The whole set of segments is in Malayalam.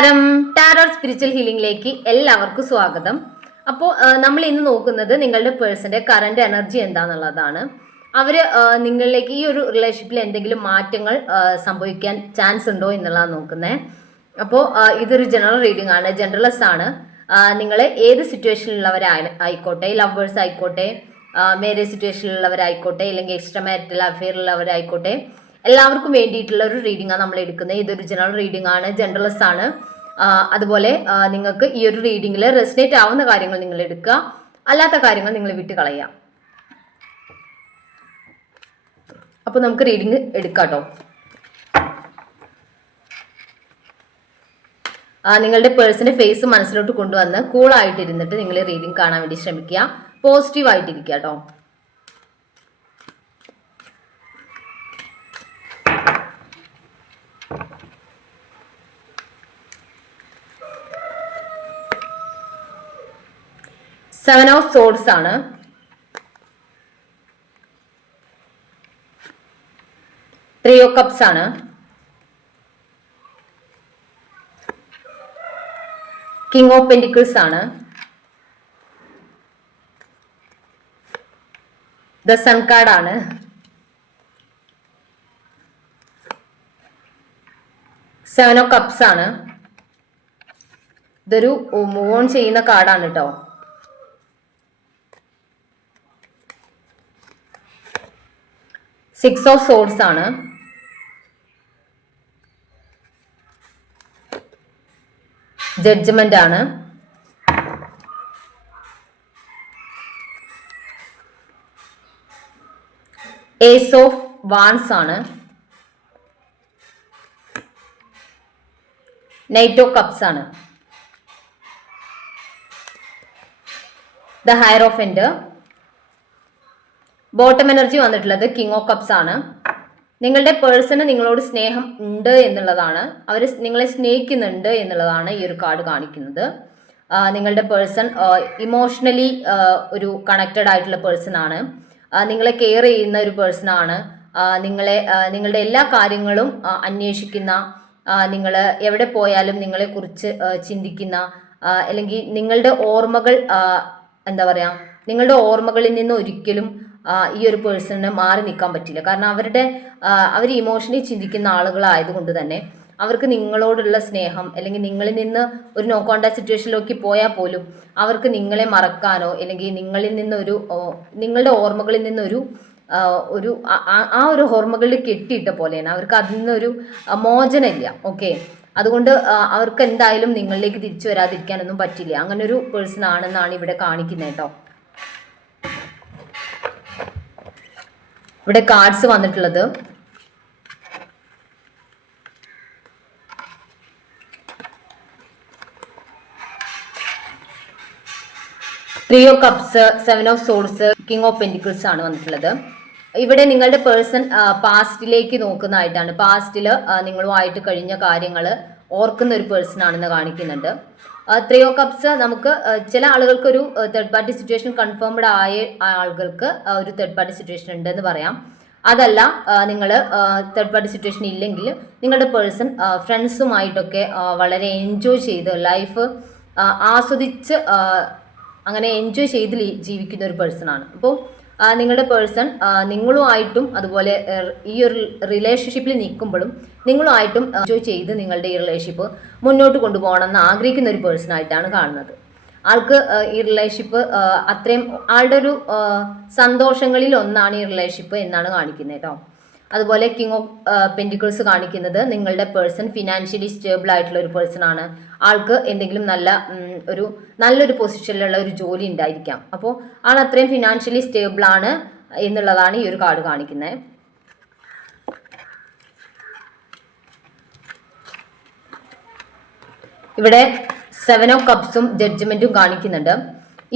നമസ്കാരം. ടാരോ സ്പിരിച്വൽ ഹീലിംഗിലേക്ക് എല്ലാവർക്കും സ്വാഗതം. അപ്പോൾ നമ്മൾ ഇന്ന് നോക്കുന്നത് നിങ്ങളുടെ പേഴ്സന്റെ കറന്റ് എനർജി എന്താണെന്നുള്ളതാണ്. അവര് നിങ്ങളിലേക്ക് ഈ ഒരു റിലേഷൻഷിപ്പിൽ എന്തെങ്കിലും മാറ്റങ്ങൾ സംഭവിക്കാൻ ചാൻസ് ഉണ്ടോ എന്നുള്ളതാണ് നോക്കുന്നത്. അപ്പോൾ ഇതൊരു ജനറൽ റീഡിംഗ് ആണ്, ജനറൽസ് ആണ്. നിങ്ങൾ ഏത് സിറ്റുവേഷനിലുള്ളവരായിക്കോട്ടെ, ലവേഴ്സ് ആയിക്കോട്ടെ, മാരേജ് സിറ്റുവേഷനിലുള്ളവരായിക്കോട്ടെ, അല്ലെങ്കിൽ എക്സ്ട്രാ മാരിറ്റൽ അഫെയറിലുള്ളവരായിക്കോട്ടെ, എല്ലാവർക്കും വേണ്ടിയിട്ടുള്ള ഒരു റീഡിംഗ് ആണ് നമ്മൾ എടുക്കുന്നത്. ഇതൊരു ജനറൽ റീഡിംഗ് ആണ്, ജനറൽസ് ആണ്. അതുപോലെ നിങ്ങൾക്ക് ഈ ഒരു റീഡിംഗിൽ റെസിനേറ്റ് ആവുന്ന കാര്യങ്ങൾ നിങ്ങൾ എടുക്കുക, അല്ലാത്ത കാര്യങ്ങൾ നിങ്ങൾ വിട്ട് കളയാം. അപ്പൊ നമുക്ക് റീഡിംഗ് എടുക്കാം കേട്ടോ. നിങ്ങളുടെ പേഴ്സന്റെ ഫേസ് മനസ്സിലോട്ട് കൊണ്ടുവന്ന് കൂളായിട്ടിരുന്നിട്ട് നിങ്ങൾ റീഡിംഗ് കാണാൻ വേണ്ടി ശ്രമിക്കുക. പോസിറ്റീവ് ആയിട്ടിരിക്കുക കേട്ടോ. സെവൻ ഓഫ് സോർഡ്സ് ആണ്. ത്രീ ഓഫ് കപ്സ് ആണ്. കിങ് ഓഫ് പെന്റിക്കിൾസ് ആണ്. ദ സൺ കാർഡ് ആണ്. സെവൻ ഓഫ് കപ്സ് ആണ്. ഇതൊരു മൂവ് ഓൺ ചെയ്യുന്ന കാർഡാണ് കേട്ടോ. സിക്സ് ഓഫ് സോർഡ്സ് ആണ്. ജഡ്ജ്മെന്റ് ആണ്. ഏസ് ഓഫ് വാൻസ് ആണ്. നൈറ്റ് ഓഫ് കപ്സ് ആണ്. ദ ഹയറോഫന്റ്. ബോട്ടം എനർജി വന്നിട്ടുള്ളത് കിങ് ഓഫ് കപ്സ് ആണ്. നിങ്ങളുടെ പേഴ്സണ് നിങ്ങളോട് സ്നേഹം ഉണ്ട് എന്നുള്ളതാണ്, അവർ നിങ്ങളെ സ്നേഹിക്കുന്നുണ്ട് എന്നുള്ളതാണ് ഈ ഒരു കാർഡ് കാണിക്കുന്നത്. നിങ്ങളുടെ പേഴ്സൺ ഇമോഷണലി ഒരു കണക്റ്റഡ് ആയിട്ടുള്ള പേഴ്സൺ ആണ്. നിങ്ങളെ കെയർ ചെയ്യുന്ന ഒരു പേഴ്സൺ ആണ്. നിങ്ങളുടെ എല്ലാ കാര്യങ്ങളും അന്വേഷിക്കുന്ന, നിങ്ങൾ എവിടെ പോയാലും നിങ്ങളെക്കുറിച്ച് ചിന്തിക്കുന്ന, അല്ലെങ്കിൽ നിങ്ങളുടെ ഓർമ്മകൾ എന്താ പറയുക, നിങ്ങളുടെ ഓർമ്മകളിൽ നിന്ന് ഒരിക്കലും ഈ ഒരു പേഴ്സണിന് മാറി നിൽക്കാൻ പറ്റില്ല. കാരണം അവർ ഇമോഷണലി ചിന്തിക്കുന്ന ആളുകളായതുകൊണ്ട് തന്നെ അവർക്ക് നിങ്ങളോടുള്ള സ്നേഹം, അല്ലെങ്കിൽ നിങ്ങളിൽ നിന്ന് ഒരു നോ കോണ്ടാക്ട് സിറ്റുവേഷനിലേക്ക് പോയാൽ പോലും അവർക്ക് നിങ്ങളെ മറക്കാനോ, അല്ലെങ്കിൽ നിങ്ങളുടെ ഓർമ്മകളിൽ നിന്നൊരു ആ ഒരു ഓർമ്മകളിൽ കെട്ടിയിട്ട പോലെയാണ്. അവർക്ക് അതിൽ നിന്നൊരു മോചനമില്ല. ഓക്കെ, അതുകൊണ്ട് അവർക്ക് എന്തായാലും നിങ്ങളിലേക്ക് തിരിച്ചു വരാതിരിക്കാനൊന്നും പറ്റില്ല. അങ്ങനെ ഒരു പേഴ്സൺ ആണെന്നാണ് ഇവിടെ കാണിക്കുന്നത് കേട്ടോ. ഇവിടെ കാർഡ്സ് വന്നിട്ടുള്ളത് three of cups, seven of swords, king of pentacles ആണ് വന്നിട്ടുള്ളത്. ഇവിടെ നിങ്ങളുടെ പേഴ്സൺ പാസ്റ്റിലേക്ക് നോക്കുന്നതായിട്ടാണ്. പാസ്റ്റില് നിങ്ങളുമായിട്ട് കഴിഞ്ഞ കാര്യങ്ങൾ ഓർക്കുന്ന ഒരു പേഴ്സൺ ആണെന്ന് കാണിക്കുന്നുണ്ട്. ത്രീ ഓഫ് കപ്സ് നമുക്ക് ചില ആളുകൾക്ക് ഒരു തേർഡ് പാർട്ടി സിറ്റുവേഷൻ കൺഫേംഡ് ആയ ആളുകൾക്ക് ഒരു തേർഡ് പാർട്ടി സിറ്റുവേഷൻ ഉണ്ടെന്ന് പറയാം. അതല്ല, നിങ്ങൾ തേർഡ് പാർട്ടി സിറ്റുവേഷൻ ഇല്ലെങ്കിൽ നിങ്ങളുടെ പേഴ്സൺ ഫ്രണ്ട്സുമായിട്ടൊക്കെ വളരെ എൻജോയ് ചെയ്ത് ലൈഫ് ആസ്വദിച്ച് അങ്ങനെ എൻജോയ് ചെയ്ത് ജീവിക്കുന്ന ഒരു പേഴ്സൺ ആണ്. അപ്പോൾ നിങ്ങളുടെ പേഴ്സൺ നിങ്ങളുമായിട്ടും അതുപോലെ ഈ ഒരു റിലേഷൻഷിപ്പിൽ നിൽക്കുമ്പോഴും നിങ്ങളുമായിട്ടും എൻജോയ് ചെയ്ത് നിങ്ങളുടെ ഈ റിലേഷൻഷിപ്പ് മുന്നോട്ട് കൊണ്ടുപോകണമെന്ന് ആഗ്രഹിക്കുന്ന ഒരു പേഴ്സൺ ആയിട്ടാണ് കാണുന്നത്. ആൾക്ക് ഈ റിലേഷൻഷിപ്പ് അത്രയും ആളുടെ ഒരു സന്തോഷങ്ങളിൽ ഒന്നാണ് ഈ റിലേഷൻഷിപ്പ് എന്നാണ് കാണിക്കുന്നത് കേട്ടോ. അതുപോലെ കിങ് ഓഫ് പെന്റിക്കിൾസ് കാണിക്കുന്നത് നിങ്ങളുടെ പേഴ്സൺ ഫിനാൻഷ്യലി സ്റ്റേബിൾ ആയിട്ടുള്ള ഒരു പേഴ്സൺ ആണ്. ആൾക്ക് എന്തെങ്കിലും നല്ലൊരു പൊസിഷനിലുള്ള ഒരു ജോലി ഉണ്ടായിരിക്കാം. അപ്പോൾ ആൾ അത്രയും ഫിനാൻഷ്യലി സ്റ്റേബിൾ ആണ് എന്നുള്ളതാണ് ഈ ഒരു കാർഡ് കാണിക്കുന്നത്. ഇവിടെ സെവൻ ഓഫ് കപ്സും ജഡ്ജ്മെന്റും കാണിക്കുന്നുണ്ട്.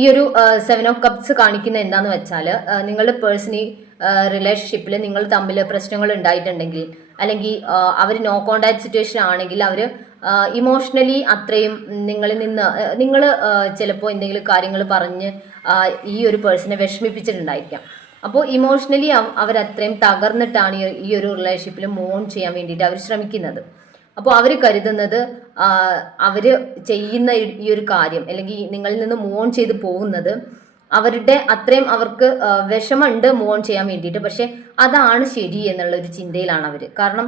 ഈ ഒരു സെവൻ ഓഫ് കപ്സ് കാണിക്കുന്നത് എന്താന്ന് വെച്ചാൽ, നിങ്ങളുടെ പേഴ്സണി റിലേഷൻഷിപ്പിൽ നിങ്ങൾ തമ്മിൽ പ്രശ്നങ്ങൾ ഉണ്ടായിട്ടുണ്ടെങ്കിൽ, അല്ലെങ്കിൽ അവർ നോ കോണ്ടാക്ട് സിറ്റുവേഷൻ ആണെങ്കിൽ അവർ ഇമോഷണലി അത്രയും നിങ്ങൾ ചിലപ്പോൾ എന്തെങ്കിലും കാര്യങ്ങൾ പറഞ്ഞ് ഈ ഒരു പേഴ്സണെ വിഷമിപ്പിച്ചിട്ടുണ്ടായിരിക്കാം. അപ്പോൾ ഇമോഷണലി അവരത്രയും തകർന്നിട്ടാണ് ഈ ഒരു റിലേഷൻഷിപ്പിൽ മൂവ് ഓൺ ചെയ്യാൻ വേണ്ടിയിട്ട് അവർ ശ്രമിക്കുന്നത്. അപ്പോൾ അവർ കരുതുന്നത് അവർ ചെയ്യുന്ന ഈ ഒരു കാര്യം അല്ലെങ്കിൽ നിങ്ങളിൽ നിന്ന് മൂവ് ഓൺ ചെയ്ത് പോകുന്നത് അവരുടെ അത്രയും അവർക്ക് വിഷമമുണ്ട് മൂവ് ഓൺ ചെയ്യാൻ വേണ്ടിയിട്ട്, പക്ഷെ അതാണ് ശരി എന്നുള്ള ഒരു ചിന്തയിലാണ് അവർ. കാരണം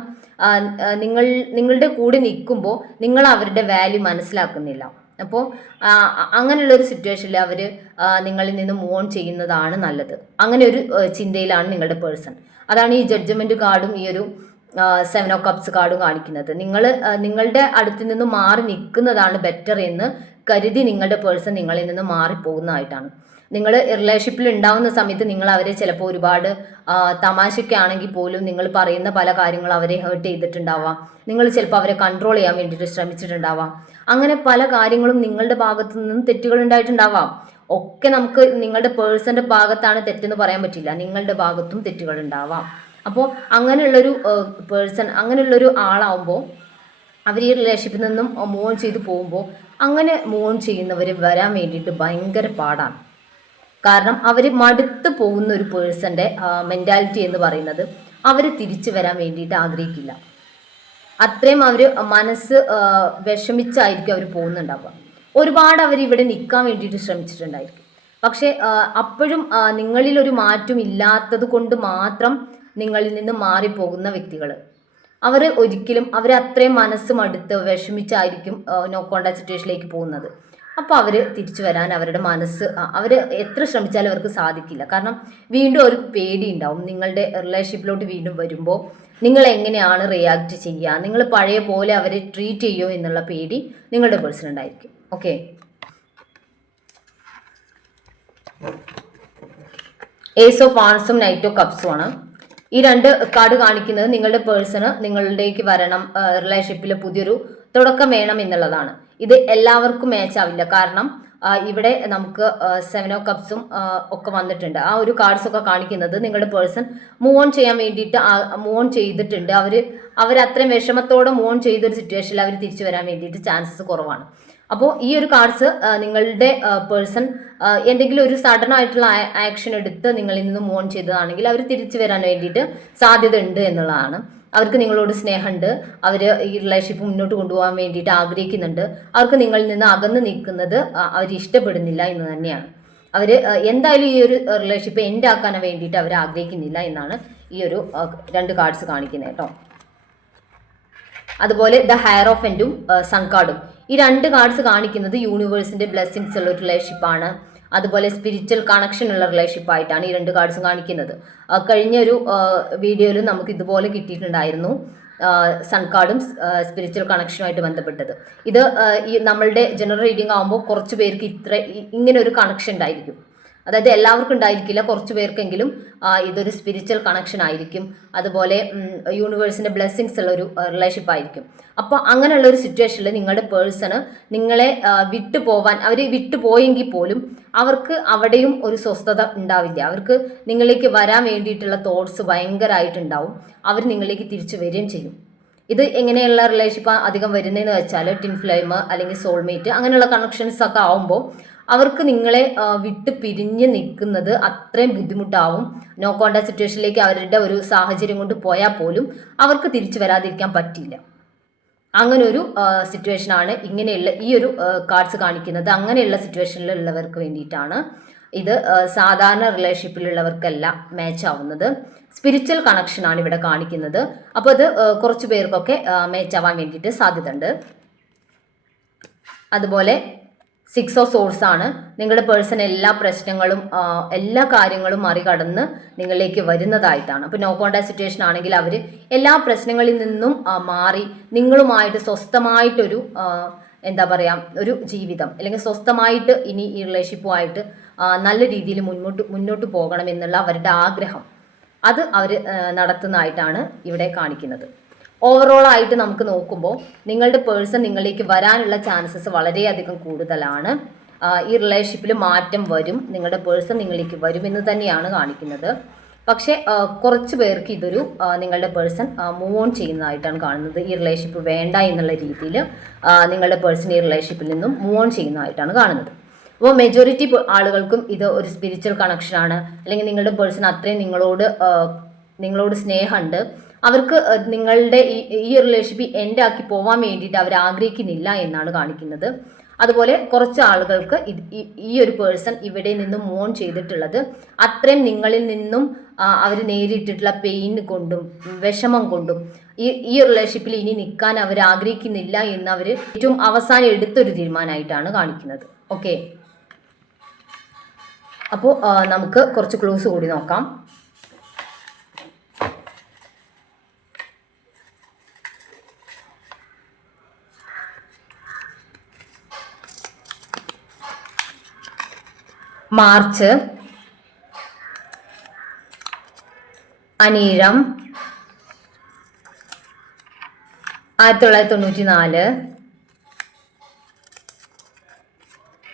നിങ്ങളുടെ കൂടെ നിൽക്കുമ്പോൾ നിങ്ങൾ അവരുടെ വാല്യൂ മനസ്സിലാക്കുന്നില്ല. അപ്പോൾ അങ്ങനെയുള്ളൊരു സിറ്റുവേഷനിൽ അവർ നിങ്ങളിൽ നിന്ന് മൂവ് ഓൺ ചെയ്യുന്നതാണ് നല്ലത്. അങ്ങനെ ഒരു ചിന്തയിലാണ് നിങ്ങളുടെ പേഴ്സൺ. അതാണ് ഈ ജഡ്ജ്മെന്റ് കാർഡും ഈ ഒരു 7 ഓഫ് കപ്സ് കാർഡും കാണിക്കുന്നത്. നിങ്ങളുടെ അടുത്ത് നിന്ന് മാറി നിൽക്കുന്നതാണ് ബെറ്റർ എന്ന് കരുതി നിങ്ങളുടെ പേഴ്സൺ നിങ്ങളിൽ നിന്ന് മാറിപ്പോകുന്നതായിട്ടാണ്. നിങ്ങൾ റിലേഷൻഷിപ്പിൽ ഉണ്ടാവുന്ന സമയത്ത് നിങ്ങൾ അവരെ ചിലപ്പോൾ ഒരുപാട് തമാശയ്ക്കാണെങ്കിൽ പോലും നിങ്ങൾ പറയുന്ന പല കാര്യങ്ങളും അവരെ ഹേർട്ട് ചെയ്തിട്ടുണ്ടാവാം. നിങ്ങൾ ചിലപ്പോൾ അവരെ കൺട്രോൾ ചെയ്യാൻ വേണ്ടിയിട്ട് ശ്രമിച്ചിട്ടുണ്ടാവാം. അങ്ങനെ പല കാര്യങ്ങളും നിങ്ങളുടെ ഭാഗത്തു നിന്നും തെറ്റുകൾ ഉണ്ടായിട്ടുണ്ടാവാം. ഒക്കെ നമുക്ക് നിങ്ങളുടെ പേഴ്സന്റെ ഭാഗത്താണ് തെറ്റെന്ന് പറയാൻ പറ്റില്ല, നിങ്ങളുടെ ഭാഗത്തും തെറ്റുകൾ ഉണ്ടാവാം. അപ്പോൾ അങ്ങനെയുള്ളൊരു പേഴ്സൺ, അങ്ങനെയുള്ളൊരു ആളാവുമ്പോൾ അവർ ഈ റിലേഷൻഷിപ്പിൽ നിന്നും മൂവ് ഓൺ ചെയ്ത് പോകുമ്പോൾ അങ്ങനെ മൂവ് ഓൺ ചെയ്യുന്നവർ വരാൻ വേണ്ടിയിട്ട് ഭയങ്കര പാടാണ്. കാരണം അവർ മടുത്ത് പോകുന്ന ഒരു പേഴ്സന്റെ മെന്റാലിറ്റി എന്ന് പറയുന്നത് അവർ തിരിച്ചു വരാൻ വേണ്ടിയിട്ട് ആഗ്രഹിക്കില്ല. അത്രയും അവർ മനസ്സ് വിഷമിച്ചായിരിക്കും അവർ പോകുന്നുണ്ടാവുക. ഒരുപാട് അവർ ഇവിടെ നിൽക്കാൻ വേണ്ടിയിട്ട് ശ്രമിച്ചിട്ടുണ്ടായിരിക്കും. പക്ഷെ അപ്പോഴും നിങ്ങളിൽ ഒരു മാറ്റം ഇല്ലാത്തത് കൊണ്ട് മാത്രം നിങ്ങളിൽ നിന്ന് മാറിപ്പോകുന്ന വ്യക്തികൾ, അവർ ഒരിക്കലും അവരത്രയും മനസ്സ് മടുത്ത് വിഷമിച്ചായിരിക്കും നോ കോണ്ടാക്ട് സിറ്റുവേഷനിലേക്ക് പോകുന്നത്. അപ്പോൾ അവർ തിരിച്ചു വരാൻ അവരുടെ മനസ്സ് അവർ എത്ര ശ്രമിച്ചാലും അവർക്ക് സാധിക്കില്ല. കാരണം വീണ്ടും ഒരു പേടി ഉണ്ടാവും. നിങ്ങളുടെ റിലേഷൻഷിപ്പിലോട്ട് വീണ്ടും വരുമ്പോൾ നിങ്ങൾ എങ്ങനെയാണ് റിയാക്ട് ചെയ്യുക, നിങ്ങൾ പഴയ പോലെ അവരെ ട്രീറ്റ് ചെയ്യുമോ എന്നുള്ള പേടി നിങ്ങളുടെ പേഴ്സൺ ഉണ്ടായിരിക്കും. ഓക്കെ, ഏസ് ഓഫ് വാൺസും നൈറ്റ് ഓഫ് കപ്സും ആണ് ഈ രണ്ട് കാർഡ് കാണിക്കുന്നത്. നിങ്ങളുടെ പേഴ്സണ് നിങ്ങളിലേക്ക് വരണം, റിലേഷൻഷിപ്പിൽ പുതിയൊരു തുടക്കം വേണം എന്നുള്ളതാണ്. ഇത് എല്ലാവർക്കും മാച്ച് ആവില്ല. കാരണം ഇവിടെ നമുക്ക് 7 ഓഫ് കപ്സും ഒക്കെ വന്നിട്ടുണ്ട്. ആ ഒരു കാർഡ്സ് ഒക്കെ കാണിക്കുന്നത് നിങ്ങളുടെ പേഴ്സൺ മൂവ് ഓൺ ചെയ്യാൻ വേണ്ടിയിട്ട് മൂവ് ഓൺ ചെയ്തിട്ടുണ്ട്. അവർ അത്രയും വിഷമത്തോടെ മൂവ് ഓൺ ചെയ്തൊരു സിറ്റുവേഷനിൽ അവർ തിരിച്ചു വരാൻ വേണ്ടിയിട്ട് ചാൻസസ് കുറവാണ്. അപ്പോൾ ഈ ഒരു കാർഡ്സ് നിങ്ങളുടെ പേഴ്സൺ എന്തെങ്കിലും ഒരു സഡൻ ആയിട്ടുള്ള ആക്ഷൻ എടുത്ത് നിങ്ങളിൽ നിന്ന് മൂവ് ഓൺ ചെയ്തതാണെങ്കിൽ അവർ തിരിച്ചു വരാൻ വേണ്ടിയിട്ട് സാധ്യത ഉണ്ട് എന്നുള്ളതാണ്. അവർക്ക് നിങ്ങളോട് സ്നേഹമുണ്ട്, അവർ ഈ റിലേഷൻഷിപ്പ് മുന്നോട്ട് കൊണ്ടുപോകാൻ വേണ്ടിയിട്ട് ആഗ്രഹിക്കുന്നുണ്ട്. അവർക്ക് നിങ്ങളിൽ നിന്ന് അകന്ന് നിൽക്കുന്നത് അവർ ഇഷ്ടപ്പെടുന്നില്ല എന്ന് തന്നെയാണ്. അവർ എന്തായാലും ഈ ഒരു റിലേഷൻഷിപ്പ് എൻഡ് ആക്കാൻ വേണ്ടിയിട്ട് അവർ ആഗ്രഹിക്കുന്നില്ല എന്നാണ് ഈ ഒരു രണ്ട് കാർഡ്സ് കാണിക്കുന്നത് കേട്ടോ. അതുപോലെ ദ ഹയർ ഓഫ് എൻഡും സൺ കാർഡും, ഈ രണ്ട് കാർഡ്സ് കാണിക്കുന്നത് യൂണിവേഴ്സിന്റെ ബ്ലെസ്സിങ്സ് ഉള്ള ഒരു റിലേഷൻഷിപ്പാണ്. അതുപോലെ സ്പിരിച്വൽ കണക്ഷൻ ഉള്ള റിലേഷൻഷിപ്പ് ആയിട്ടാണ് ഈ രണ്ട് കാർഡ്സും കാണിക്കുന്നത്. കഴിഞ്ഞൊരു വീഡിയോയിൽ നമുക്ക് ഇതുപോലെ കിട്ടിയിട്ടുണ്ടായിരുന്നു സൺ കാർഡും സ്പിരിച്വൽ കണക്ഷനുമായിട്ട് ബന്ധപ്പെട്ടത്. ഇത് ഈ നമ്മളുടെ ജനറൽ റീഡിംഗ് ആകുമ്പോൾ കുറച്ച് പേർക്ക് ഇങ്ങനെ ഒരു കണക്ഷൻ ഉണ്ടായിരിക്കും. അതായത് എല്ലാവർക്കും ഉണ്ടായിരിക്കില്ല, കുറച്ച് പേർക്കെങ്കിലും ഇതൊരു സ്പിരിച്വൽ കണക്ഷൻ ആയിരിക്കും. അതുപോലെ യൂണിവേഴ്സിന്റെ ബ്ലെസ്സിങ്സ് ഉള്ള ഒരു റിലേഷൻഷിപ്പ് ആയിരിക്കും. അപ്പോൾ അങ്ങനെയുള്ള ഒരു സിറ്റുവേഷനിൽ നിങ്ങളുടെ പേഴ്സണ് നിങ്ങളെ വിട്ടുപോവാൻ, അവർ വിട്ടുപോയെങ്കിൽ പോലും അവർക്ക് അവിടെയും ഒരു സ്വസ്ഥത ഉണ്ടാവില്ല. അവർക്ക് നിങ്ങളിലേക്ക് വരാൻ വേണ്ടിയിട്ടുള്ള തോട്ട്സ് ഭയങ്കരമായിട്ടുണ്ടാവും. അവർ നിങ്ങളിലേക്ക് തിരിച്ചു വരികയും ചെയ്യും. ഇത് എങ്ങനെയുള്ള റിലേഷൻഷിപ്പ് അധികം വരുന്നതെന്ന് വെച്ചാൽ ടിൻ ഫ്ലെയിം അല്ലെങ്കിൽ സോൾമേറ്റ് അങ്ങനെയുള്ള കണക്ഷൻസ് ഒക്കെ ആവുമ്പോൾ അവർക്ക് നിങ്ങളെ വിട്ട് പിരിഞ്ഞ് നിൽക്കുന്നത് അത്രയും ബുദ്ധിമുട്ടാവും. നോ കോണ്ടാക്ട് സിറ്റുവേഷനിലേക്ക് അവരുടെ ഒരു സാഹചര്യം കൊണ്ട് പോയാൽ പോലും അവർക്ക് തിരിച്ചു വരാതിരിക്കാൻ പറ്റില്ല. അങ്ങനെ ഒരു സിറ്റുവേഷനാണ് ഇങ്ങനെയുള്ള ഈ ഒരു കാർഡ്സ് കാണിക്കുന്നത്. അങ്ങനെയുള്ള സിറ്റുവേഷനിലുള്ളവർക്ക് വേണ്ടിയിട്ടാണ് ഇത്. സാധാരണ റിലേഷൻഷിപ്പിലുള്ളവർക്കല്ല മാച്ച് ആവുന്നത്. സ്പിരിച്വൽ കണക്ഷനാണ് ഇവിടെ കാണിക്കുന്നത്. അപ്പോൾ അത് കുറച്ച് പേർക്കൊക്കെ മാച്ച് ആവാൻ വേണ്ടിയിട്ട് സാധ്യത ഉണ്ട്. അതുപോലെ 6 ഓഫ് സോഴ്സ് ആണ്. നിങ്ങളുടെ പേഴ്സൺ എല്ലാ പ്രശ്നങ്ങളും എല്ലാ കാര്യങ്ങളും മറികടന്ന് നിങ്ങളിലേക്ക് വരുന്നതായിട്ടാണ്. അപ്പോൾ നോ കോണ്ടാക്ട് സിറ്റുവേഷൻ ആണെങ്കിൽ അവർ എല്ലാ പ്രശ്നങ്ങളിൽ നിന്നും മാറി നിങ്ങളുമായിട്ട് സ്വസ്ഥമായിട്ടൊരു എന്താ പറയുക ഒരു ജീവിതം അല്ലെങ്കിൽ സ്വസ്ഥമായിട്ട് ഇനി ഈ റിലേഷൻഷിപ്പുമായിട്ട് നല്ല രീതിയിൽ മുന്നോട്ട് പോകണം എന്നുള്ള അവരുടെ ആഗ്രഹം അത് അവർ നടത്തുന്നതായിട്ടാണ് ഇവിടെ കാണിക്കുന്നത്. ഓവറോൾ ആയിട്ട് നമുക്ക് നോക്കുമ്പോൾ നിങ്ങളുടെ പേഴ്സൺ നിങ്ങളിലേക്ക് വരാനുള്ള ചാൻസസ് വളരെയധികം കൂടുതലാണ്. ഈ റിലേഷൻഷിപ്പിൽ മാറ്റം വരും, നിങ്ങളുടെ പേഴ്സൺ നിങ്ങളിലേക്ക് വരും എന്ന് തന്നെയാണ് കാണിക്കുന്നത്. പക്ഷേ കുറച്ച് പേർക്ക് ഇതൊരു നിങ്ങളുടെ പേഴ്സൺ മൂവ് ഓൺ ചെയ്യുന്നതായിട്ടാണ് കാണുന്നത്. ഈ റിലേഷൻഷിപ്പ് വേണ്ട എന്നുള്ള രീതിയിൽ നിങ്ങളുടെ പേഴ്സൺ ഈ റിലേഷൻഷിപ്പിൽ നിന്നും മൂവ് ഓൺ ചെയ്യുന്നതായിട്ടാണ് കാണുന്നത്. അപ്പോൾ മെജോറിറ്റി ആളുകൾക്കും ഇത് ഒരു സ്പിരിച്വൽ കണക്ഷനാണ്, അല്ലെങ്കിൽ നിങ്ങളുടെ പേഴ്സൺ അത്രയും നിങ്ങളോട് സ്നേഹമുണ്ട്, അവർക്ക് നിങ്ങളുടെ ഈ റിലേഷൻഷിപ്പ് എൻഡ് ആക്കി പോവാൻ വേണ്ടിയിട്ട് അവർ ആഗ്രഹിക്കുന്നില്ല എന്നാണ് കാണിക്കുന്നത്. അതുപോലെ കുറച്ച് ആളുകൾക്ക് ഈ ഒരു പേഴ്സൺ ഇവിടെ നിന്നും മൂവ് ഓൺ ചെയ്തിട്ടുള്ളത് അത്രയും നിങ്ങളിൽ നിന്നും അവർ നേരിട്ടിട്ടുള്ള പെയിൻ കൊണ്ടും വിഷമം കൊണ്ടും ഈ റിലേഷൻഷിപ്പിൽ ഇനി നിൽക്കാൻ അവർ ആഗ്രഹിക്കുന്നില്ല എന്ന് അവർ ഏറ്റവും അവസാനം എടുത്തൊരു തീരുമാനമായിട്ടാണ് കാണിക്കുന്നത്. ഓക്കെ, അപ്പോൾ നമുക്ക് കുറച്ച് ക്ലൂസ് കൂടി നോക്കാം. മാർച്ച്, അനീഴം, 1994,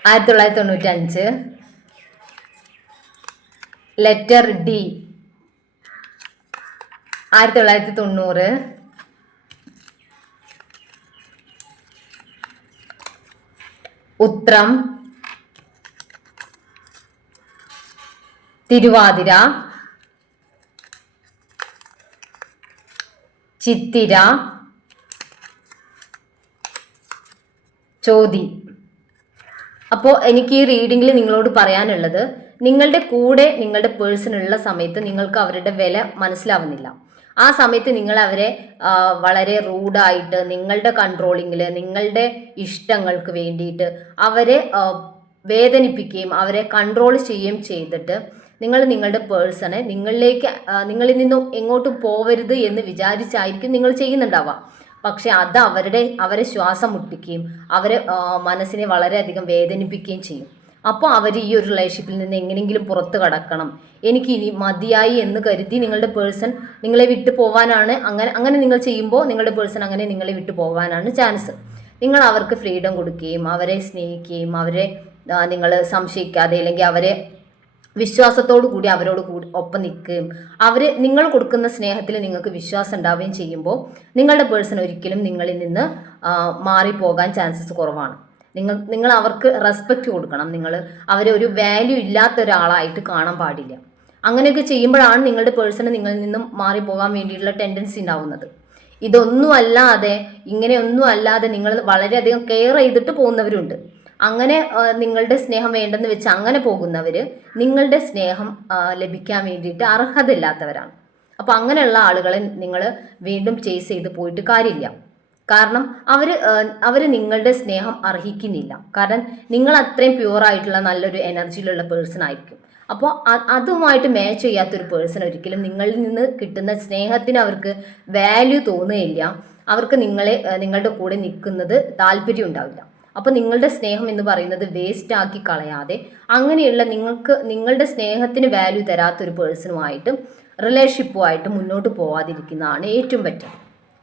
1995, ലെറ്റർ ഡി 1990, ഉത്രം, തിരുവാതിര, ചിത്തിര, ചോതി. അപ്പോൾ എനിക്ക് ഈ റീഡിങ്ങിൽ നിങ്ങളോട് പറയാനുള്ളത്, നിങ്ങളുടെ കൂടെ നിങ്ങളുടെ പേഴ്സൺ ഉള്ള സമയത്ത് നിങ്ങൾക്ക് അവരുടെ വില മനസ്സിലാവുന്നില്ല. ആ സമയത്ത് നിങ്ങൾ അവരെ വളരെ റൂഡായിട്ട് നിങ്ങളുടെ കൺട്രോളിങ്ങിൽ നിങ്ങളുടെ ഇഷ്ടങ്ങൾക്ക് വേണ്ടിയിട്ട് അവരെ വേദനിപ്പിക്കുകയും അവരെ കൺട്രോൾ ചെയ്യുകയും ചെയ്തിട്ട് നിങ്ങളുടെ പേഴ്സണെ നിങ്ങളിൽ നിന്നും എങ്ങോട്ടും പോവരുത് എന്ന് വിചാരിച്ചായിരിക്കും നിങ്ങൾ ചെയ്യുന്നുണ്ടാവുക. പക്ഷെ അത് അവരെ ശ്വാസം മുട്ടിക്കുകയും അവരെ മനസ്സിനെ വളരെയധികം വേദനിപ്പിക്കുകയും ചെയ്യും. അപ്പോൾ അവർ ഈ ഒരു റിലേഷൻഷിപ്പിൽ നിന്ന് എങ്ങനെയെങ്കിലും പുറത്ത് കടക്കണം, എനിക്ക് ഇനി മതിയായി എന്ന് കരുതി നിങ്ങളുടെ പേഴ്സൺ നിങ്ങളെ വിട്ടു പോകാനാണ്. അങ്ങനെ നിങ്ങൾ ചെയ്യുമ്പോൾ നിങ്ങളുടെ പേഴ്സൺ അങ്ങനെ നിങ്ങളെ വിട്ടു പോകാനാണ് ചാൻസ്. നിങ്ങൾ അവർക്ക് ഫ്രീഡം കൊടുക്കുകയും അവരെ സ്നേഹിക്കുകയും അവരെ നിങ്ങൾ സംശയിക്കാതെ അല്ലെങ്കിൽ അവരെ വിശ്വാസത്തോടു കൂടി അവരോട് ഒപ്പം നിൽക്കുകയും നിങ്ങൾ കൊടുക്കുന്ന സ്നേഹത്തിൽ നിങ്ങൾക്ക് വിശ്വാസം ഉണ്ടാവുകയും ചെയ്യുമ്പോൾ നിങ്ങളുടെ പേഴ്സൺ ഒരിക്കലും നിങ്ങളിൽ നിന്ന് മാറിപ്പോകാൻ ചാൻസസ് കുറവാണ്. നിങ്ങൾ അവർക്ക് റെസ്പെക്റ്റ് കൊടുക്കണം. നിങ്ങൾ അവരെ ഒരു വാല്യൂ ഇല്ലാത്ത ഒരാളായിട്ട് കാണാൻ പാടില്ല. അങ്ങനെയൊക്കെ ചെയ്യുമ്പോഴാണ് നിങ്ങളുടെ പേഴ്സണ് നിങ്ങളിൽ നിന്നും മാറിപ്പോകാൻ വേണ്ടിയിട്ടുള്ള ടെൻഡൻസി ഉണ്ടാവുന്നത്. ഇങ്ങനെയൊന്നും അല്ലാതെ നിങ്ങൾ വളരെയധികം കെയർ ചെയ്തിട്ട് പോകുന്നവരുണ്ട്. അങ്ങനെ നിങ്ങളുടെ സ്നേഹം വേണ്ടെന്ന് വെച്ച് അങ്ങനെ പോകുന്നവർ നിങ്ങളുടെ സ്നേഹം ലഭിക്കാൻ വേണ്ടിയിട്ട് അർഹതയില്ലാത്തവരാണ്. അപ്പോൾ അങ്ങനെയുള്ള ആളുകളെ നിങ്ങൾ വീണ്ടും ചേസ് ചെയ്ത് പോയിട്ട് കാര്യമില്ല. കാരണം അവർ നിങ്ങളുടെ സ്നേഹം അർഹിക്കുന്നില്ല. കാരണം നിങ്ങൾ അത്രയും പ്യുവറായിട്ടുള്ള നല്ലൊരു എനർജിയിലുള്ള പേഴ്സൺ ആയിരിക്കും. അപ്പോൾ അതുമായിട്ട് മാച്ച് ചെയ്യാത്തൊരു പേഴ്സൺ ഒരിക്കലും നിങ്ങളിൽ നിന്ന് കിട്ടുന്ന സ്നേഹത്തിന് അവർക്ക് വാല്യൂ തോന്നുകയില്ല. അവർക്ക് നിങ്ങളുടെ കൂടെ നിൽക്കുന്നത് താല്പര്യം ഉണ്ടാവില്ല. അപ്പോൾ നിങ്ങളുടെ സ്നേഹം എന്ന് പറയുന്നത് വേസ്റ്റ് ആക്കി കളയാതെ അങ്ങനെയുള്ള നിങ്ങളുടെ സ്നേഹത്തിന് വാല്യൂ തരാത്തൊരു പേഴ്സണുമായിട്ട് റിലേഷൻഷിപ്പുമായിട്ട് മുന്നോട്ട് പോവാതിരിക്കുന്നതാണ് ഏറ്റവും ബെറ്റർ.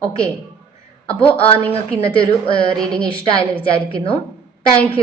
ഓക്കെ, അപ്പോൾ നിങ്ങൾക്ക് ഇന്നത്തെ ഒരു റീഡിങ് ഇഷ്ടമായെന്ന് വിചാരിക്കുന്നു. താങ്ക്